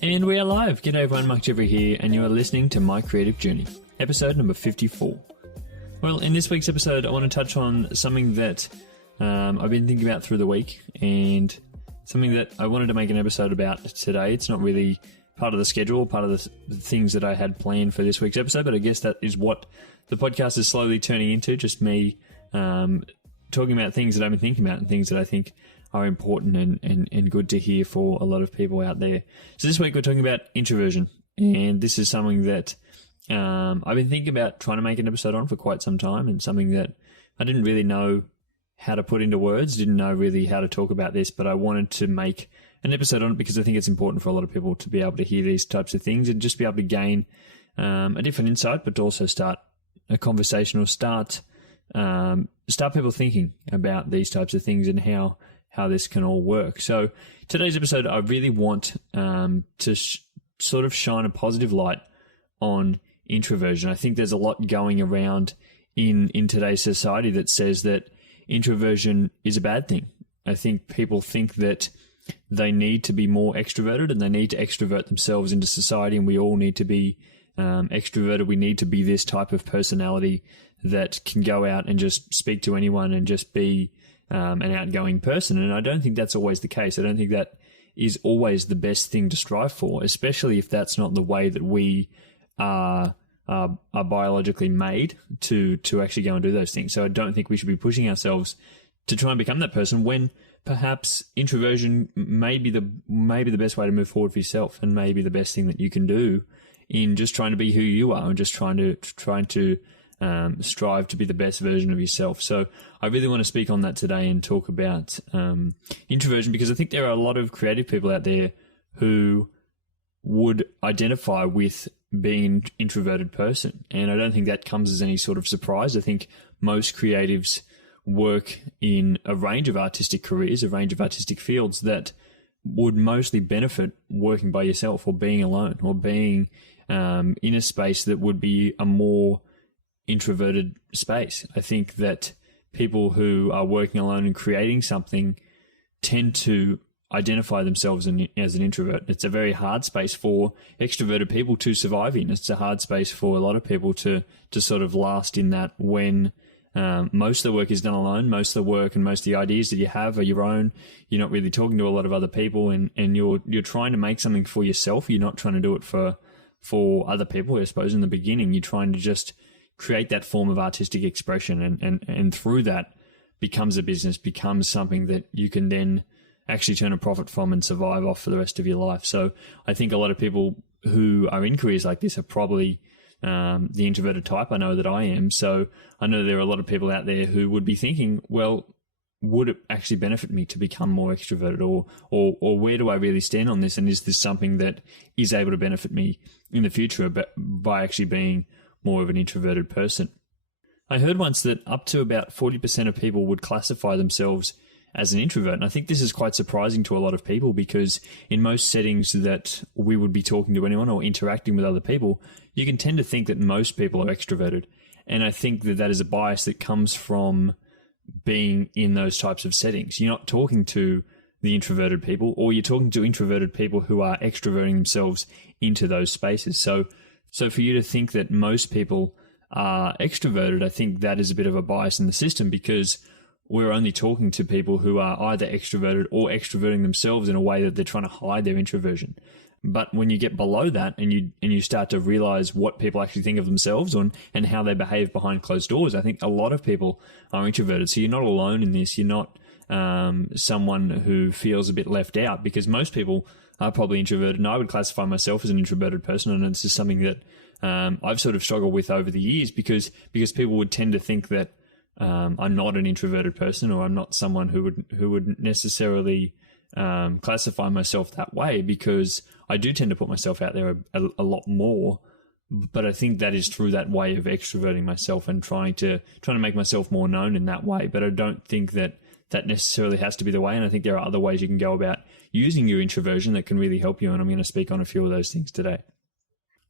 And we are live. G'day everyone, Mark Jeffrey here, and you are listening to My Creative Journey, episode number 54. Well, in this week's episode, I want to touch on something that I've been thinking about through the week, and something that I wanted to make an episode about today. It's not really part of the schedule, part of the things that I had planned for this week's episode, but I guess that is what the podcast is slowly turning into, just me talking about things that I've been thinking about and things that I think are important and good to hear for a lot of people out there. So this week we're talking about introversion, and this is something that I've been thinking about trying to make an episode on for quite some time, and something that I didn't really know how to put into words, didn't know really how to talk about this, but I wanted to make an episode on it because I think it's important for a lot of people to be able to hear these types of things and just be able to gain a different insight, but to also start a conversation or start people thinking about these types of things and how this can all work. So today's episode, I really want to sort of shine a positive light on introversion. I think there's a lot going around in today's society that says that introversion is a bad thing. I think people think that they need to be more extroverted and they need to extrovert themselves into society, and we all need to be extroverted. We need to be this type of personality that can go out and just speak to anyone and just be an outgoing person. And I don't think that's always the case. I don't think that is always the best thing to strive for, especially if that's not the way that we are biologically made to actually go and do those things. So I don't think we should be pushing ourselves to try and become that person when perhaps introversion may be the best way to move forward for yourself, and maybe the best thing that you can do in just trying to be who you are and just trying to strive to be the best version of yourself. So I really want to speak on that today and talk about introversion, because I think there are a lot of creative people out there who would identify with being an introverted person. And I don't think that comes as any sort of surprise. I think most creatives work in a range of artistic careers, a range of artistic fields that would mostly benefit working by yourself or being alone or being in a space that would be a more introverted space. I think that people who are working alone and creating something tend to identify themselves as an introvert. It's a very hard space for extroverted people to survive in. It's a hard space for a lot of people to sort of last in that when most of the work is done alone. Most of the work and most of the ideas that you have are your own. You're not really talking to a lot of other people, and you're trying to make something for yourself. You're not trying to do it for other people. I suppose in the beginning you're trying to just create that form of artistic expression, and through that becomes a business, becomes something that you can then actually turn a profit from and survive off for the rest of your life. So I think a lot of people who are in careers like this are probably the introverted type. I know that I am. So I know there are a lot of people out there who would be thinking, well, would it actually benefit me to become more extroverted, or where do I really stand on this? And is this something that is able to benefit me in the future by actually being more of an introverted person? I heard once that up to about 40% of people would classify themselves as an introvert. And I think this is quite surprising to a lot of people, because in most settings that we would be talking to anyone or interacting with other people, you can tend to think that most people are extroverted. And I think that is a bias that comes from being in those types of settings. You're not talking to the introverted people, or you're talking to introverted people who are extroverting themselves into those spaces. So for you to think that most people are extroverted, I think that is a bit of a bias in the system, because we're only talking to people who are either extroverted or extroverting themselves in a way that they're trying to hide their introversion. But when you get below that and you start to realize what people actually think of themselves and how they behave behind closed doors, I think a lot of people are introverted. So you're not alone in this. You're not someone who feels a bit left out, because most people are probably introverted. And I would classify myself as an introverted person. And this is something that I've sort of struggled with over the years, because people would tend to think that I'm not an introverted person, or I'm not someone who would necessarily classify myself that way, because I do tend to put myself out there a lot more. But I think that is through that way of extroverting myself and trying to make myself more known in that way. But I don't think that necessarily has to be the way. And I think there are other ways you can go about using your introversion that can really help you. And I'm going to speak on a few of those things today.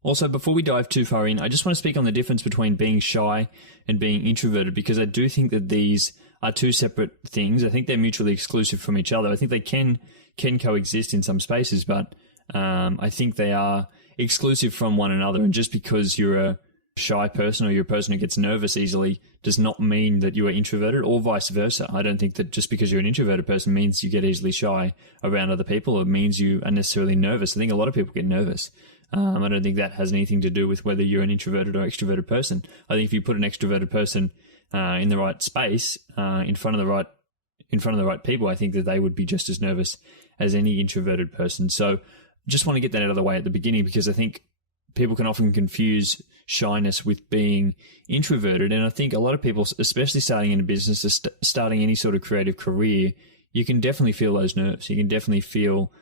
Also, before we dive too far in, I just want to speak on the difference between being shy and being introverted, because I do think that these are two separate things. I think they're mutually exclusive from each other. I think they can coexist in some spaces, but I think they are exclusive from one another. And just because you're a shy person or you're a person who gets nervous easily does not mean that you are introverted, or vice versa. I don't think that just because you're an introverted person means you get easily shy around other people, or means you are necessarily nervous. I think a lot of people get nervous. I don't think that has anything to do with whether you're an introverted or extroverted person. I think if you put an extroverted person in the right space, in front of the right people, I think that they would be just as nervous as any introverted person. So just want to get that out of the way at the beginning, because I think people can often confuse shyness with being introverted. And I think a lot of people, especially starting in a business, starting any sort of creative career, you can definitely feel those nerves. You can definitely feel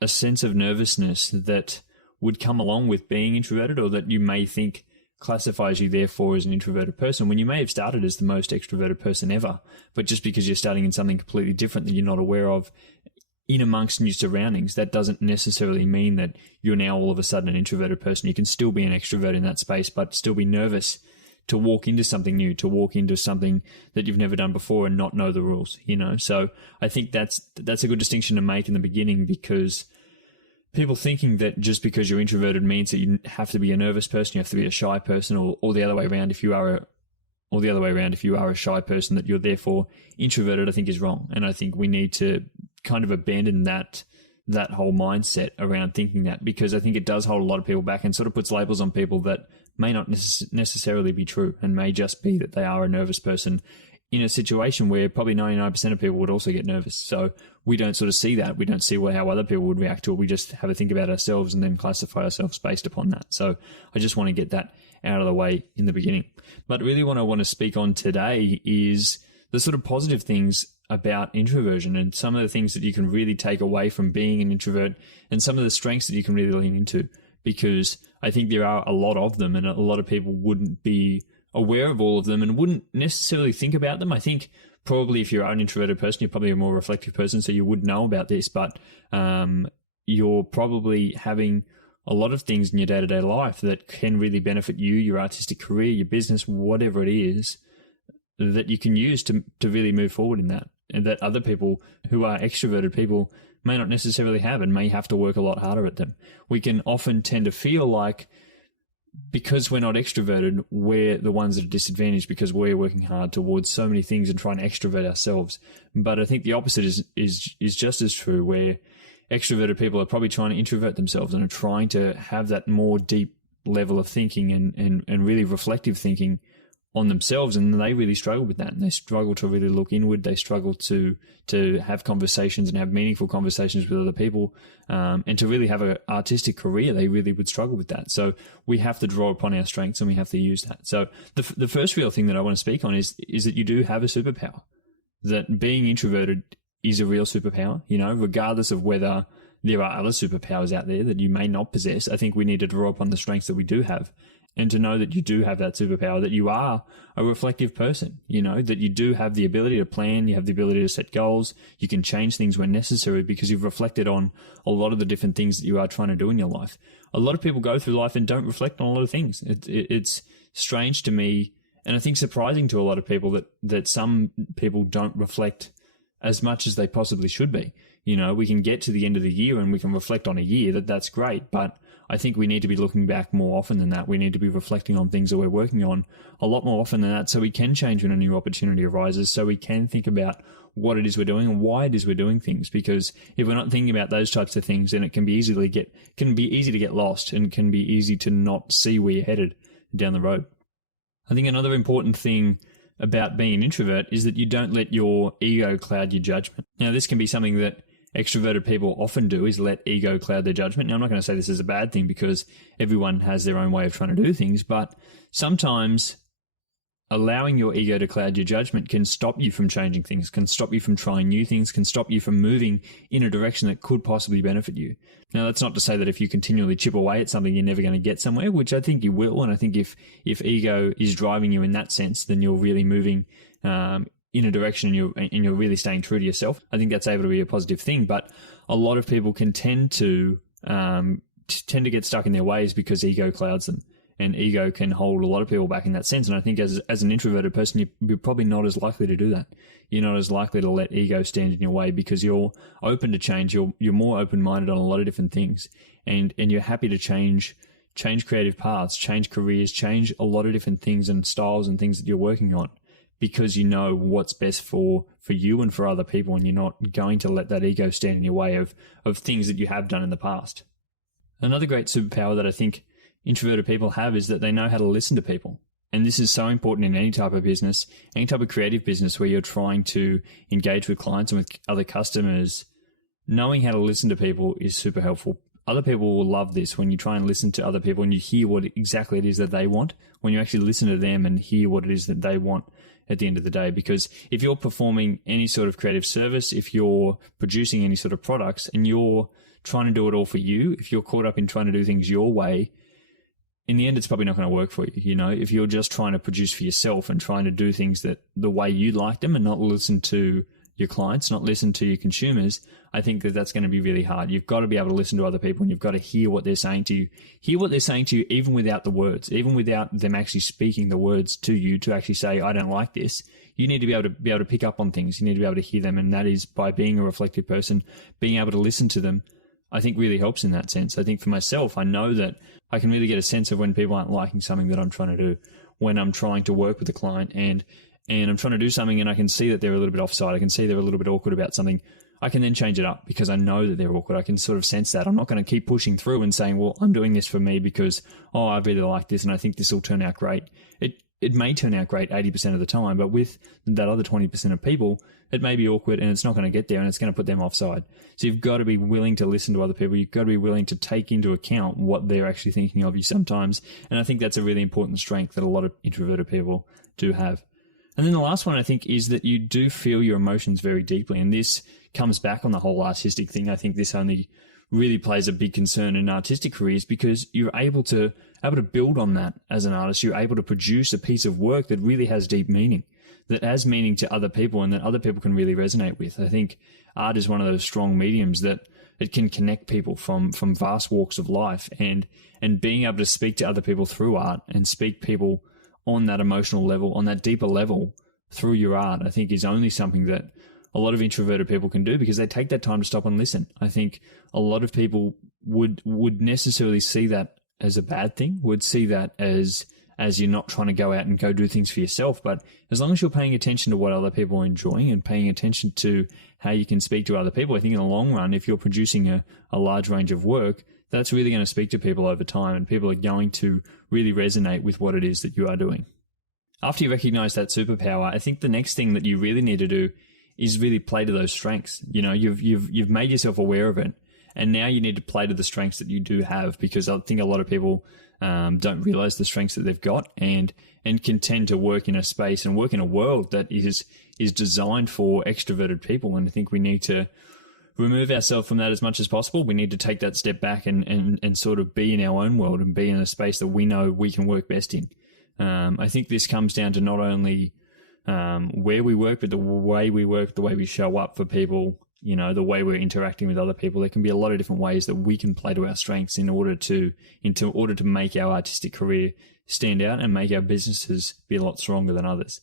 a sense of nervousness that would come along with being introverted, or that you may think classifies you therefore as an introverted person, when you may have started as the most extroverted person ever. But just because you're starting in something completely different that you're not aware of in amongst new surroundings, that doesn't necessarily mean that you're now all of a sudden an introverted person. You can still be an extrovert in that space, but still be nervous to walk into something new, to walk into something that you've never done before and not know the rules, So I think that's a good distinction to make in the beginning, because people thinking that just because you're introverted means that you have to be a nervous person, you have to be a shy person, or the other way around. If you are a shy person, that you're therefore introverted, I think is wrong. And I think we need to kind of abandon that whole mindset around thinking that, because I think it does hold a lot of people back and sort of puts labels on people that may not necessarily be true, and may just be that they are a nervous person in a situation where probably 99% of people would also get nervous. So we don't sort of see that. We don't see how other people would react to it. We just have a think about ourselves and then classify ourselves based upon that. So I just want to get that out of the way in the beginning. But really what I want to speak on today is the sort of positive things about introversion, and some of the things that you can really take away from being an introvert, and some of the strengths that you can really lean into, because I think there are a lot of them, and a lot of people wouldn't be aware of all of them and wouldn't necessarily think about them. I think probably if you're an introverted person, you're probably a more reflective person, so you would know about this, but you're probably having a lot of things in your day-to-day life that can really benefit you, your artistic career, your business, whatever it is, that you can use to really move forward in that, and that other people who are extroverted people may not necessarily have, and may have to work a lot harder at them. We can often tend to feel like, because we're not extroverted, we're the ones that are disadvantaged because we're working hard towards so many things and trying to extrovert ourselves. But I think the opposite is just as true, where extroverted people are probably trying to introvert themselves and are trying to have that more deep level of thinking and really reflective thinking on themselves, and they really struggle with that, and they struggle to really look inward. They struggle to have conversations and have meaningful conversations with other people, and to really have an artistic career. They really would struggle with that. So we have to draw upon our strengths, and we have to use that. So the first real thing that I want to speak on is that you do have a superpower. That being introverted is a real superpower, regardless of whether there are other superpowers out there that you may not possess. I think we need to draw upon the strengths that we do have, and to know that you do have that superpower, that you are a reflective person, that you do have the ability to plan, you have the ability to set goals, you can change things when necessary because you've reflected on a lot of the different things that you are trying to do in your life. A lot of people go through life and don't reflect on a lot of things. It's strange to me, and I think surprising to a lot of people, that some people don't reflect as much as they possibly should be. We can get to the end of the year and we can reflect on a year, that's great, but I think we need to be looking back more often than that. We need to be reflecting on things that we're working on a lot more often than that, so we can change when a new opportunity arises, so we can think about what it is we're doing and why it is we're doing things. Because if we're not thinking about those types of things, then it can be easy to get lost, and can be easy to not see where you're headed down the road. I think another important thing about being an introvert is that you don't let your ego cloud your judgment. Now, this can be something that extroverted people often do, is let ego cloud their judgment. Now, I'm not going to say this is a bad thing, because everyone has their own way of trying to do things, but sometimes allowing your ego to cloud your judgment can stop you from changing things, can stop you from trying new things, can stop you from moving in a direction that could possibly benefit you. Now, that's not to say that if you continually chip away at something, you're never going to get somewhere, which I think you will. And I think if ego is driving you in that sense, then you're really moving in a direction, and you're really staying true to yourself. I think that's able to be a positive thing. But a lot of people can tend to get stuck in their ways because ego clouds them. and ego can hold a lot of people back in that sense. And I think as an introverted person, you're probably not as likely to do that. You're not as likely to let ego stand in your way because you're open to change. You're more open-minded on a lot of different things, and you're happy to change creative paths, change careers, change a lot of different things and styles and things that you're working on, because you know what's best for you and for other people, and you're not going to let that ego stand in your way of things that you have done in the past. Another great superpower that I think introverted people have is that they know how to listen to people. And this is so important in any type of business, any type of creative business where you're trying to engage with clients and with other customers. Knowing how to listen to people is super helpful. Other people will love this when you try and listen to other people and you hear what exactly it is that they want, when you actually listen to them and hear what it is that they want at the end of the day. Because if you're performing any sort of creative service, if you're producing any sort of products and you're trying to do it all for you, if you're caught up in trying to do things your way, in the end, it's probably not going to work for you. You know, if you're just trying to produce for yourself and trying to do things that the way you like them and not listen to your clients, not listen to your consumers, I think that that's going to be really hard. You've got to be able to listen to other people, and you've got to hear what they're saying to you. Hear what they're saying to you even without the words, even without them actually speaking the words to you to actually say, I don't like this. You need to be able to pick up on things. You need to be able to hear them, and that is by being a reflective person, being able to listen to them. I think really helps in that sense. I think for myself, I know that I can really get a sense of when people aren't liking something that I'm trying to do, when I'm trying to work with a client and I'm trying to do something and I can see that they're a little bit offside. I can see they're a little bit awkward about something. I can then change it up because I know that they're awkward. I can sort of sense that. I'm not going to keep pushing through and saying, well, I'm doing this for me because, I really like this and I think this will turn out great. It may turn out great 80% of the time, but with that other 20% of people, it may be awkward and it's not going to get there and it's going to put them offside. So you've got to be willing to listen to other people. You've got to be willing to take into account what they're actually thinking of you sometimes. And I think that's a really important strength that a lot of introverted people do have. And then the last one, I think, is that you do feel your emotions very deeply. And this comes back on the whole artistic thing. I think this only really plays a big concern in artistic careers because you're able to build on that as an artist. You're able to produce a piece of work that really has deep meaning, that has meaning to other people and that other people can really resonate with. I think art is one of those strong mediums that it can connect people from vast walks of life, and being able to speak to other people through art and speak people on that emotional level, on that deeper level through your art, I think is only something that a lot of introverted people can do because they take that time to stop and listen. I think a lot of people would necessarily see that as a bad thing, would see that as you're not trying to go out and go do things for yourself. But as long as you're paying attention to what other people are enjoying and paying attention to how you can speak to other people, I think in the long run, if you're producing a large range of work, that's really going to speak to people over time, and people are going to really resonate with what it is that you are doing. After you recognize that superpower, I think the next thing that you really need to do is really play to those strengths. You know, you've made yourself aware of it, and now you need to play to the strengths that you do have, because I think a lot of people don't realize the strengths that they've got and can tend to work in a space and work in a world that is designed for extroverted people. And I think we need to remove ourselves from that as much as possible. We need to take that step back and sort of be in our own world and be in a space that we know we can work best in. I think this comes down to not only where we work, but the way we work, the way we show up for people, you know, the way we're interacting with other people. There can be a lot of different ways that we can play to our strengths in order to make our artistic career stand out and make our businesses be a lot stronger than others.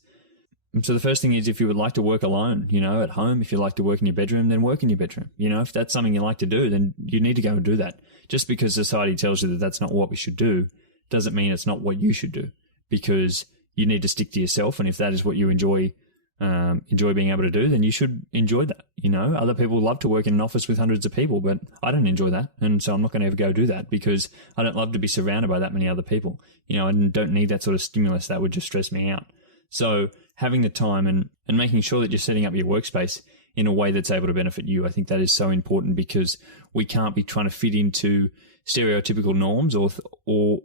So the first thing is, if you would like to work alone, you know, at home, if you like to work in your bedroom, then work in your bedroom. You know, if that's something you like to do, then you need to go and do that. Just because society tells you that that's not what we should do, doesn't mean it's not what you should do, because you need to stick to yourself. And if that is what you enjoy being able to do, then you should enjoy that. You know, other people love to work in an office with hundreds of people, but I don't enjoy that. And so I'm not going to ever go do that because I don't love to be surrounded by that many other people. You know, I don't need that sort of stimulus. That would just stress me out. So having the time and making sure that you're setting up your workspace in a way that's able to benefit you, I think that is so important, because we can't be trying to fit into stereotypical norms or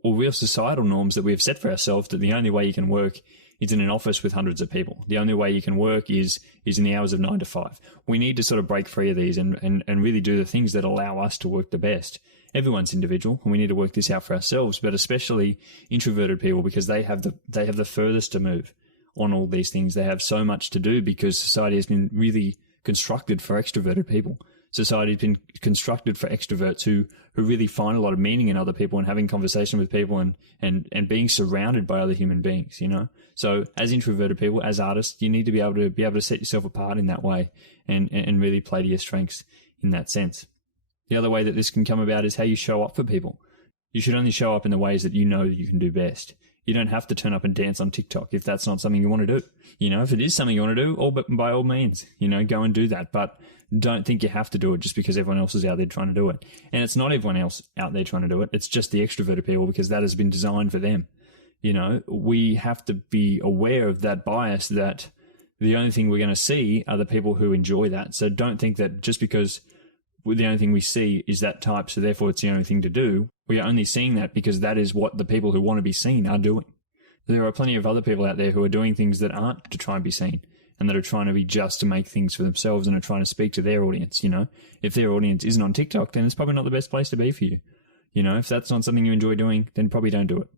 real societal norms that we have set for ourselves, that the only way you can work is in an office with hundreds of people. The only way you can work is in the hours of 9 to 5. We need to sort of break free of these and really do the things that allow us to work the best. Everyone's individual, and we need to work this out for ourselves, but especially introverted people, because they have the furthest to move on all these things. They have so much to do because society has been really constructed for extroverted people. society's been constructed for extroverts who really find a lot of meaning in other people and having conversation with people and being surrounded by other human beings, So as introverted people, as artists, you need to be able to set yourself apart in that way and really play to your strengths in that sense. The other way that this can come about is how you show up for people. You should only show up in the ways that you know that you can do best. You don't have to turn up and dance on TikTok if that's not something you want to do. If it is something you want to do, by all means, go and do that. But don't think you have to do it just because everyone else is out there trying to do it. And it's not everyone else out there trying to do it. It's just the extroverted people because that has been designed for them. We have to be aware of that bias that the only thing we're going to see are the people who enjoy that. So don't think that just because the only thing we see is that type, so therefore it's the only thing to do. We are only seeing that because that is what the people who want to be seen are doing. There are plenty of other people out there who are doing things that aren't to try and be seen and that are trying to be just to make things for themselves and are trying to speak to their audience. If their audience isn't on TikTok, then it's probably not the best place to be for you. If that's not something you enjoy doing, then probably don't do it.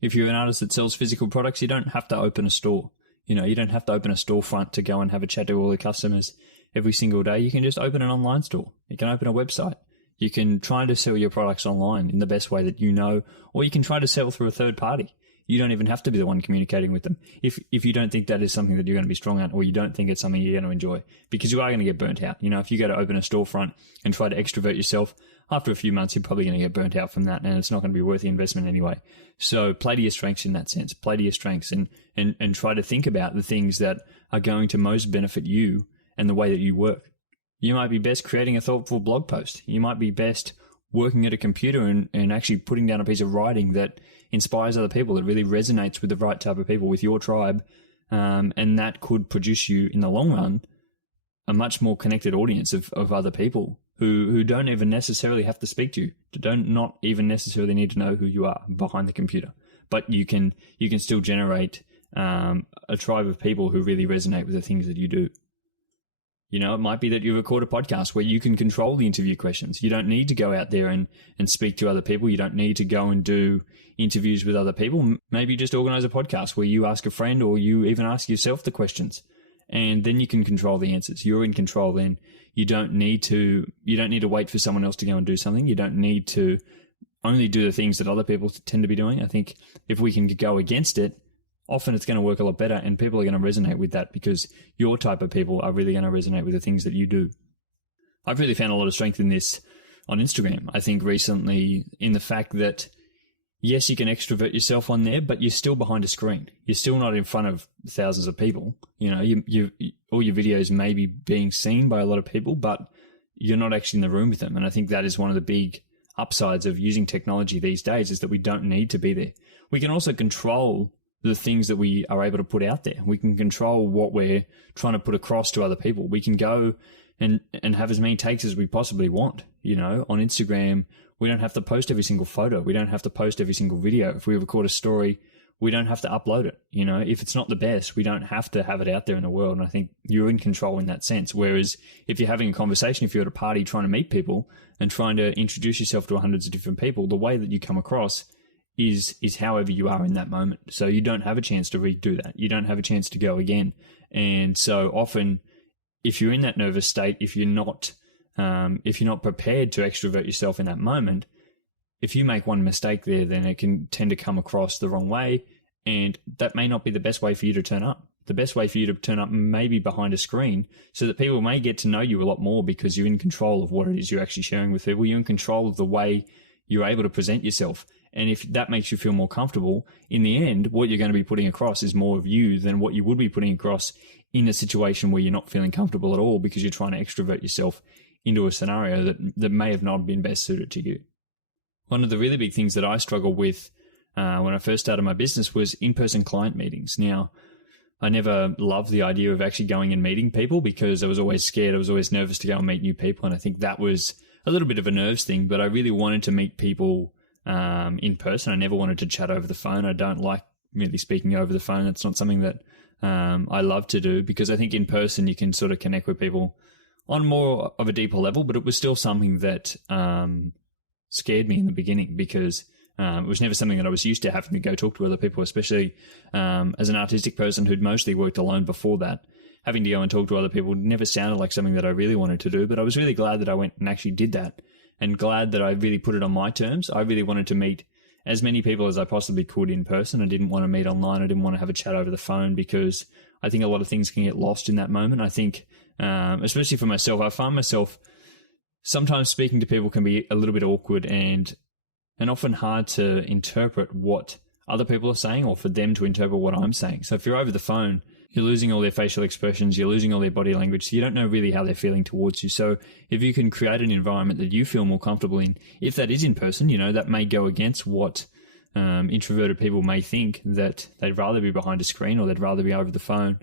If you're an artist that sells physical products, you don't have to open a store. You don't have to open a storefront to go and have a chat to all the customers every single day. You can just open an online store. You can open a website. You can try to sell your products online in the best way that you know, or you can try to sell through a third party. You don't even have to be the one communicating with them if you don't think that is something that you're going to be strong at, or you don't think it's something you're going to enjoy, because you are going to get burnt out. If you go to open a storefront and try to extrovert yourself, after a few months, you're probably going to get burnt out from that, and it's not going to be worth the investment anyway. So play to your strengths in that sense. Play to your strengths and try to think about the things that are going to most benefit you and the way that you work. You might be best creating a thoughtful blog post. You might be best working at a computer and actually putting down a piece of writing that inspires other people, that really resonates with the right type of people, with your tribe. And that could produce you, in the long run, a much more connected audience of other people who don't even necessarily have to speak to you, not even necessarily need to know who you are behind the computer. But you can still generate a tribe of people who really resonate with the things that you do. It might be that you record a podcast where you can control the interview questions. You don't need to go out there and speak to other people. You don't need to go and do interviews with other people. Maybe just organize a podcast where you ask a friend, or you even ask yourself the questions, and then you can control the answers. You're in control then. You don't need to wait for someone else to go and do something. You don't need to only do the things that other people tend to be doing. I think if we can go against it, often it's going to work a lot better, and people are going to resonate with that because your type of people are really going to resonate with the things that you do. I've really found a lot of strength in this on Instagram. I think recently, in the fact that, yes, you can extrovert yourself on there, but you're still behind a screen. You're still not in front of thousands of people. All your videos may be being seen by a lot of people, but you're not actually in the room with them. And I think that is one of the big upsides of using technology these days, is that we don't need to be there. We can also control the things that we are able to put out there. We can control what we're trying to put across to other people. We can go and have as many takes as we possibly want. On Instagram, we don't have to post every single photo. We don't have to post every single video. If we record a story, we don't have to upload it. If it's not the best, we don't have to have it out there in the world. And I think you're in control in that sense. Whereas if you're having a conversation, if you're at a party trying to meet people and trying to introduce yourself to hundreds of different people, the way that you come across is however you are in that moment. So you don't have a chance to redo that. You don't have a chance to go again. And so often, if you're in that nervous state, if you're not prepared to extrovert yourself in that moment, if you make one mistake there, then it can tend to come across the wrong way, and that may not be the best way for you to turn up. The best way for you to turn up may be behind a screen, so that people may get to know you a lot more because you're in control of what it is you're actually sharing with people. You're in control of the way you're able to present yourself. And if that makes you feel more comfortable, in the end, what you're going to be putting across is more of you than what you would be putting across in a situation where you're not feeling comfortable at all because you're trying to extrovert yourself into a scenario that may have not been best suited to you. One of the really big things that I struggled with when I first started my business was in-person client meetings. Now, I never loved the idea of actually going and meeting people because I was always scared. I was always nervous to go and meet new people. And I think that was a little bit of a nerves thing, but I really wanted to meet people in person. I never wanted to chat over the phone. I don't like really speaking over the phone. That's not something that I love to do, because I think in person you can sort of connect with people on more of a deeper level, but it was still something that scared me in the beginning because it was never something that I was used to, having to go talk to other people, especially as an artistic person who'd mostly worked alone before that. having to go and talk to other people never sounded like something that I really wanted to do, but I was really glad that I went and actually did that, and glad that I really put it on my terms. I really wanted to meet as many people as I possibly could in person. I didn't want to meet online. I didn't want to have a chat over the phone, because I think a lot of things can get lost in that moment. I think, especially for myself, I find myself sometimes speaking to people can be a little bit awkward and often hard to interpret what other people are saying, or for them to interpret what I'm saying. So if you're over the phone, you're losing all their facial expressions, you're losing all their body language, so you don't know really how they're feeling towards you. So if you can create an environment that you feel more comfortable in, if that is in person, that may go against what introverted people may think, that they'd rather be behind a screen or they'd rather be over the phone.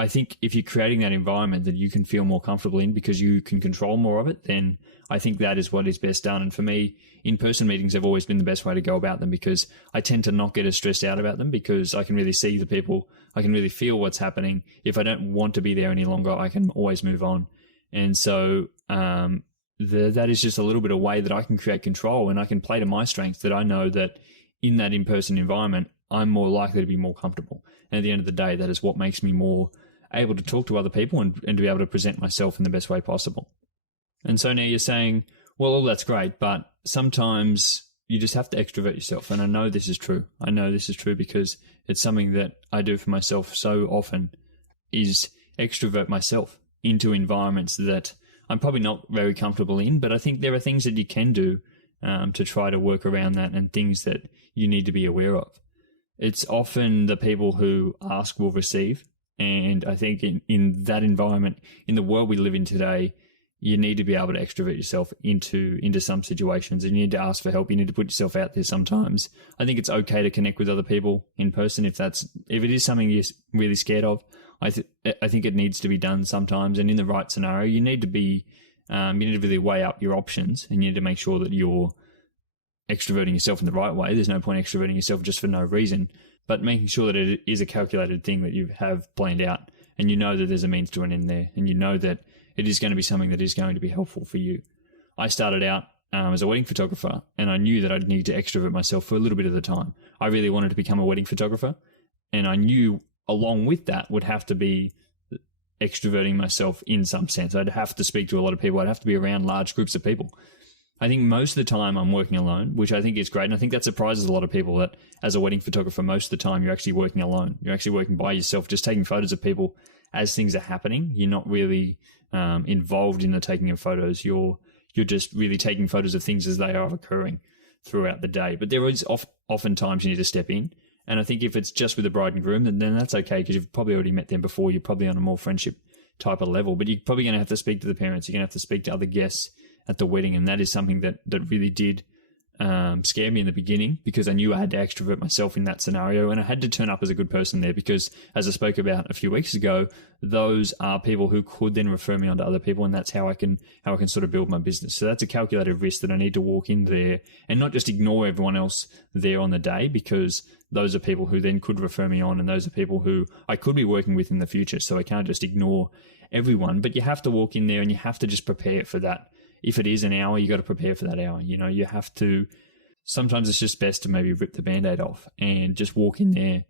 I think if you're creating that environment that you can feel more comfortable in because you can control more of it, then I think that is what is best done. And for me, in-person meetings have always been the best way to go about them, because I tend to not get as stressed out about them, because I can really see the people, I can really feel what's happening. If I don't want to be there any longer, I can always move on. And so that is just a little bit of way that I can create control, and I can play to my strengths, that I know that in that in-person environment, I'm more likely to be more comfortable. And at the end of the day, that is what makes me more able to talk to other people and to be able to present myself in the best way possible. And so now you're saying, well, all that's great, but sometimes you just have to extrovert yourself. And I know this is true. I know this is true because it's something that I do for myself so often, is extrovert myself into environments that I'm probably not very comfortable in, but I think there are things that you can do to try to work around that, and things that you need to be aware of. It's often the people who ask will receive. And I think in that environment, in the world we live in today, you need to be able to extrovert yourself into some situations, and you need to ask for help. You need to put yourself out there sometimes. I think it's okay to connect with other people in person if it is something you're really scared of. I think it needs to be done sometimes, and in the right scenario, you need to be you need to really weigh up your options, and you need to make sure that you're extroverting yourself in the right way. There's no point extroverting yourself just for no reason, but making sure that it is a calculated thing that you have planned out, and you know that there's a means to an end there, and you know that it is going to be something that is going to be helpful for you. I started out as a wedding photographer, and I knew that I'd need to extrovert myself for a little bit of the time. I really wanted to become a wedding photographer, and I knew along with that would have to be extroverting myself in some sense. I'd have to speak to a lot of people. I'd have to be around large groups of people. I think most of the time I'm working alone, which I think is great. And I think that surprises a lot of people, that as a wedding photographer, most of the time you're actually working alone. You're actually working by yourself, just taking photos of people as things are happening. You're not really involved in the taking of photos. You're just really taking photos of things as they are occurring throughout the day. But there is often times you need to step in. And I think if it's just with the bride and groom, then that's okay, because you've probably already met them before. You're probably on a more friendship type of level. But you're probably going to have to speak to the parents. You're going to have to speak to other guests at the wedding, and that is something that really did scare me in the beginning, because I knew I had to extrovert myself in that scenario, and I had to turn up as a good person there, because as I spoke about a few weeks ago, those are people who could then refer me on to other people, and that's how I can sort of build my business. So that's a calculated risk that I need to walk in there and not just ignore everyone else there on the day, because those are people who then could refer me on, and those are people who I could be working with in the future. So I can't just ignore everyone, but you have to walk in there and you have to just prepare for that. If it is an hour, you got to prepare for that hour. You have to, sometimes it's just best to maybe rip the Band-Aid off and just walk in there,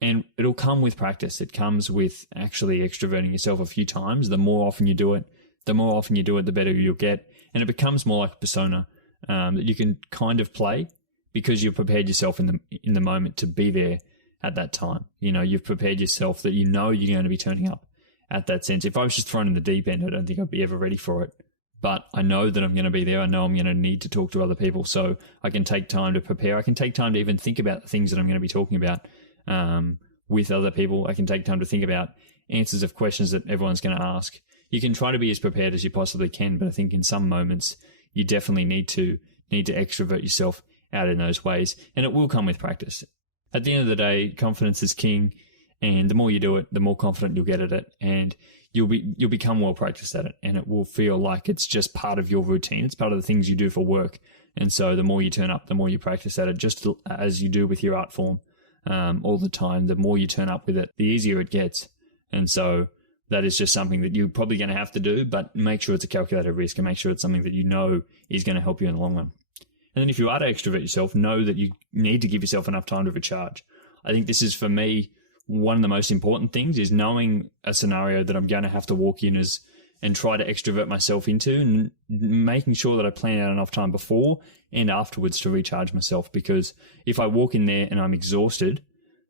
and it'll come with practice. It comes with actually extroverting yourself a few times. The more often you do it, the better you'll get. And it becomes more like a persona that you can kind of play, because you've prepared yourself in the moment to be there at that time. You've prepared yourself that you're going to be turning up at that sense. If I was just thrown in the deep end, I don't think I'd be ever ready for it. But I know that I'm going to be there. I know I'm going to need to talk to other people. So I can take time to prepare. I can take time to even think about the things that I'm going to be talking about with other people. I can take time to think about answers of questions that everyone's going to ask. You can try to be as prepared as you possibly can, but I think in some moments you definitely need to extrovert yourself out in those ways, and it will come with practice. At the end of the day, confidence is king, and the more you do it, the more confident you'll get at it, and you'll become well practiced at it, and it will feel like it's just part of your routine. It's part of the things you do for work. And so the more you turn up, the more you practice at it, just as you do with your art form all the time. The more you turn up with it, the easier it gets. And so that is just something that you're probably going to have to do, but make sure it's a calculated risk, and make sure it's something that you know is going to help you in the long run. And then if you are to extrovert yourself, know that you need to give yourself enough time to recharge. I think this is, for me, one of the most important things is knowing a scenario that I'm going to have to walk in and try to extrovert myself into, and making sure that I plan out enough time before and afterwards to recharge myself. Because if I walk in there and I'm exhausted,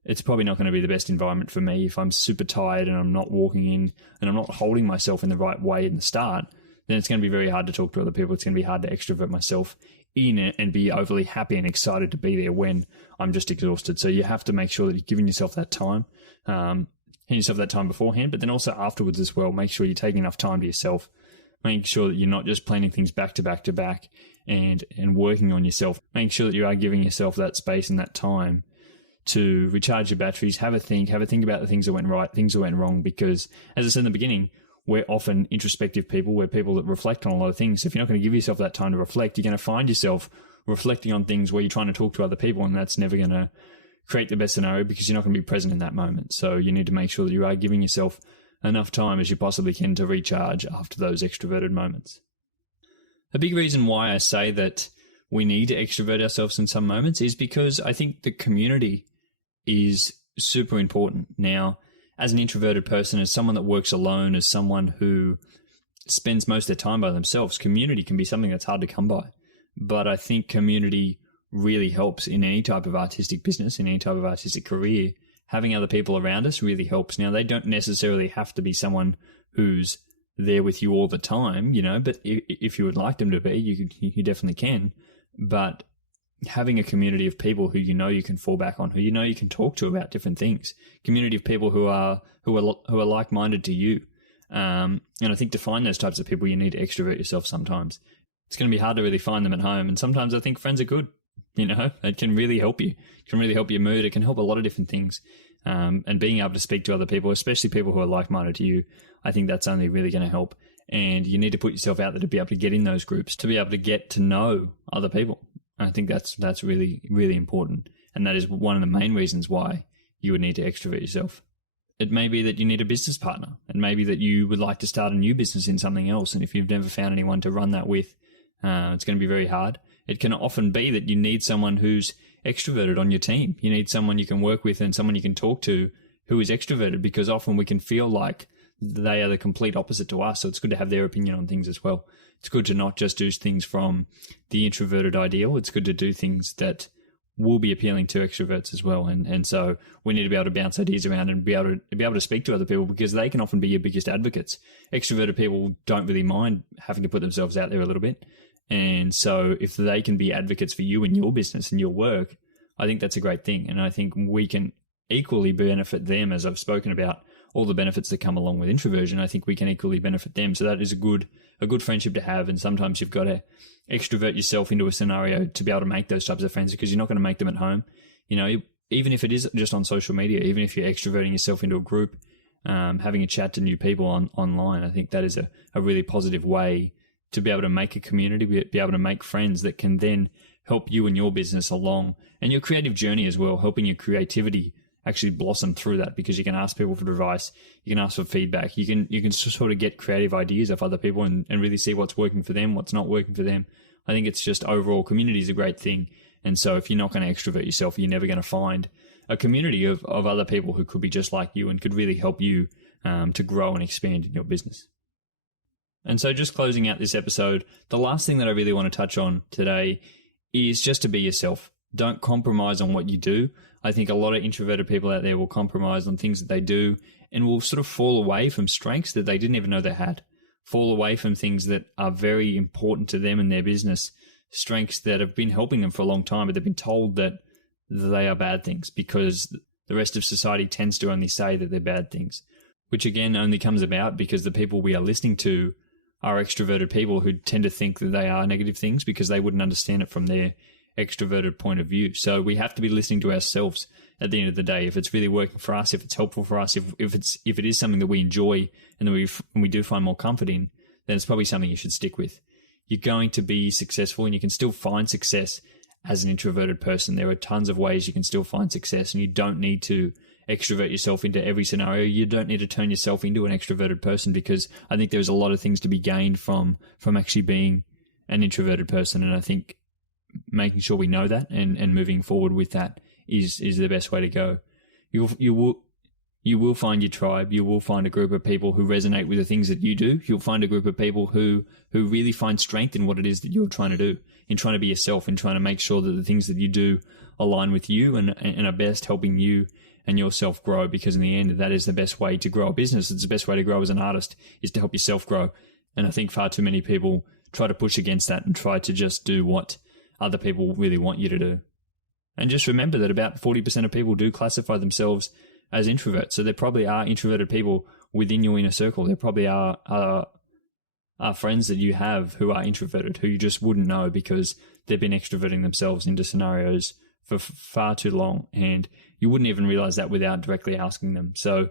it's probably not going to be the best environment for me. If I'm super tired and I'm not walking in and I'm not holding myself in the right way in the start, then it's going to be very hard to talk to other people. It's going to be hard to extrovert myself in it and be overly happy and excited to be there when I'm just exhausted. So you have to make sure that you're giving yourself that time, yourself that time beforehand, but then also afterwards as well. Make sure you're taking enough time to yourself. Make sure that you're not just planning things back to back to back and working on yourself. Make sure that you are giving yourself that space and that time to recharge your batteries, have a think about the things that went right, things that went wrong. Because as I said in the beginning, we're often introspective people. We're people that reflect on a lot of things. So if you're not going to give yourself that time to reflect, you're going to find yourself reflecting on things where you're trying to talk to other people, and that's never going to create the best scenario because you're not going to be present in that moment. So you need to make sure that you are giving yourself enough time as you possibly can to recharge after those extroverted moments. A big reason why I say that we need to extrovert ourselves in some moments is because I think the community is super important. Now, as an introverted person, as someone that works alone, as someone who spends most of their time by themselves, community can be something that's hard to come by. But I think community really helps in any type of artistic business, in any type of artistic career. Having other people around us really helps. Now, they don't necessarily have to be someone who's there with you all the time, but if you would like them to be, you definitely can. But having a community of people who you can fall back on, who you can talk to about different things, community of people who are like-minded to you. And I think to find those types of people, you need to extrovert yourself sometimes. It's going to be hard to really find them at home. And sometimes I think friends are good. It can really help you. It can really help your mood. It can help a lot of different things. And being able to speak to other people, especially people who are like-minded to you, I think that's only really going to help. And you need to put yourself out there to be able to get in those groups, to be able to get to know other people. I think that's really, really important. And that is one of the main reasons why you would need to extrovert yourself. It may be that you need a business partner. It may be that you would like to start a new business in something else. And if you've never found anyone to run that with, it's going to be very hard. It can often be that you need someone who's extroverted on your team. You need someone you can work with and someone you can talk to who is extroverted, because often we can feel like they are the complete opposite to us. So it's good to have their opinion on things as well. It's good to not just do things from the introverted ideal. It's good to do things that will be appealing to extroverts as well. And so we need to be able to bounce ideas around and be able to speak to other people, because they can often be your biggest advocates. Extroverted people don't really mind having to put themselves out there a little bit. And so if they can be advocates for you and your business and your work, I think that's a great thing. And I think we can equally benefit them, as I've spoken about all the benefits that come along with introversion. I think we can equally benefit them. So that is a good friendship to have. And sometimes you've got to extrovert yourself into a scenario to be able to make those types of friends, because you're not going to make them at home. Even if it is just on social media, even if you're extroverting yourself into a group, having a chat to new people online, I think that is a really positive way to be able to make a community, be able to make friends that can then help you and your business along, and your creative journey as well, helping your creativity actually blossom through that, because you can ask people for advice, you can ask for feedback, you can sort of get creative ideas off other people and really see what's working for them, what's not working for them. I think it's just overall, community is a great thing. And so if you're not going to extrovert yourself, you're never going to find a community of other people who could be just like you and could really help you to grow and expand in your business. And so just closing out this episode, the last thing that I really want to touch on today is just to be yourself. Don't compromise on what you do. I think a lot of introverted people out there will compromise on things that they do and will sort of fall away from strengths that they didn't even know they had, fall away from things that are very important to them in their business, strengths that have been helping them for a long time, but they've been told that they are bad things because the rest of society tends to only say that they're bad things, which again only comes about because the people we are listening to are extroverted people who tend to think that they are negative things because they wouldn't understand it from their extroverted point of view. So we have to be listening to ourselves at the end of the day. If it's really working for us, if it's helpful for us, if it is something that we enjoy and that we do find more comfort in, then it's probably something you should stick with. You're going to be successful, and you can still find success as an introverted person. There are tons of ways you can still find success, and you don't need to extrovert yourself into every scenario. You don't need to turn yourself into an extroverted person, because I think there's a lot of things to be gained from actually being an introverted person. And I think making sure we know that and moving forward with that is the best way to go. you will find your tribe. You will find a group of people who resonate with the things that you do. You'll find a group of people who really find strength in what it is that you're trying to do, in trying to be yourself, in trying to make sure that the things that you do align with you and are best helping you and yourself grow, because in the end, that is the best way to grow a business. It's the best way to grow as an artist, is to help yourself grow. And I think far too many people try to push against that and try to just do what other people really want you to do. And just remember that about 40% of people do classify themselves as introverts. So there probably are introverted people within your inner circle. There probably are friends that you have who are introverted, who you just wouldn't know because they've been extroverting themselves into scenarios for far too long, and you wouldn't even realize that without directly asking them. So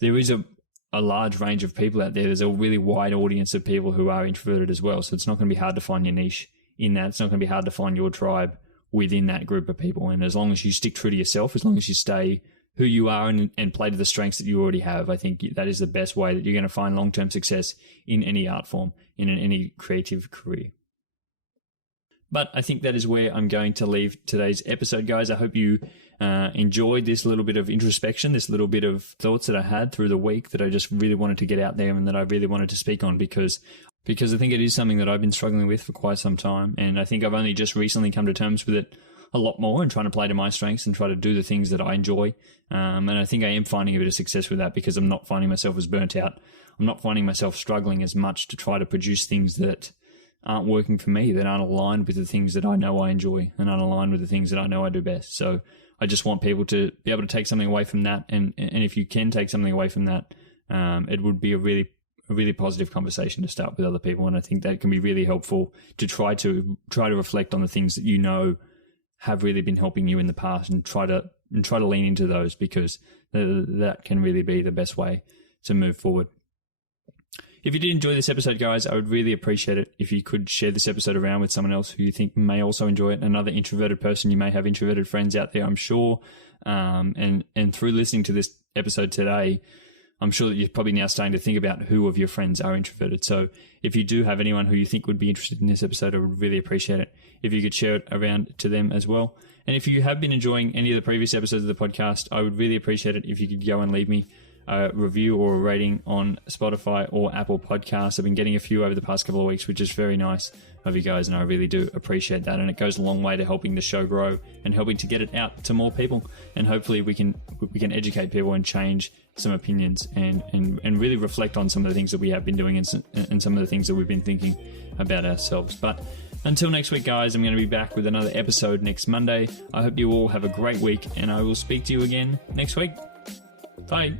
there is a large range of people out there. There's a really wide audience of people who are introverted as well. So it's not going to be hard to find your niche in that. It's not going to be hard to find your tribe within that group of people. And as long as you stick true to yourself, as long as you stay who you are and play to the strengths that you already have, I think that is the best way that you're going to find long-term success in any art form, in any creative career. But I think that is where I'm going to leave today's episode, guys. I hope you enjoyed this little bit of introspection, this little bit of thoughts that I had through the week that I just really wanted to get out there and that I really wanted to speak on, because I think it is something that I've been struggling with for quite some time. And I think I've only just recently come to terms with it a lot more and trying to play to my strengths and try to do the things that I enjoy. And I think I am finding a bit of success with that, because I'm not finding myself as burnt out. I'm not finding myself struggling as much to try to produce things that aren't working for me, that aren't aligned with the things that I know I enjoy and aren't aligned with the things that I know I do best. So I just want people to be able to take something away from that. And if you can take something away from that, it would be a really positive conversation to start with other people. And I think that can be really helpful to try to reflect on the things that you know have really been helping you in the past, and try to lean into those, because that can really be the best way to move forward. If you did enjoy this episode, guys, I would really appreciate it if you could share this episode around with someone else who you think may also enjoy it, another introverted person. You may have introverted friends out there, I'm sure. And through listening to this episode today, I'm sure that you're probably now starting to think about who of your friends are introverted. So if you do have anyone who you think would be interested in this episode, I would really appreciate it if you could share it around to them as well. And if you have been enjoying any of the previous episodes of the podcast, I would really appreciate it if you could go and leave me a review or a rating on Spotify or Apple Podcasts. I've been getting a few over the past couple of weeks, which is very nice of you guys, and I really do appreciate that. And it goes a long way to helping the show grow and helping to get it out to more people. And hopefully we can educate people and change some opinions and really reflect on some of the things that we have been doing and some of the things that we've been thinking about ourselves. But until next week, guys, I'm going to be back with another episode next Monday. I hope you all have a great week, and I will speak to you again next week. Bye.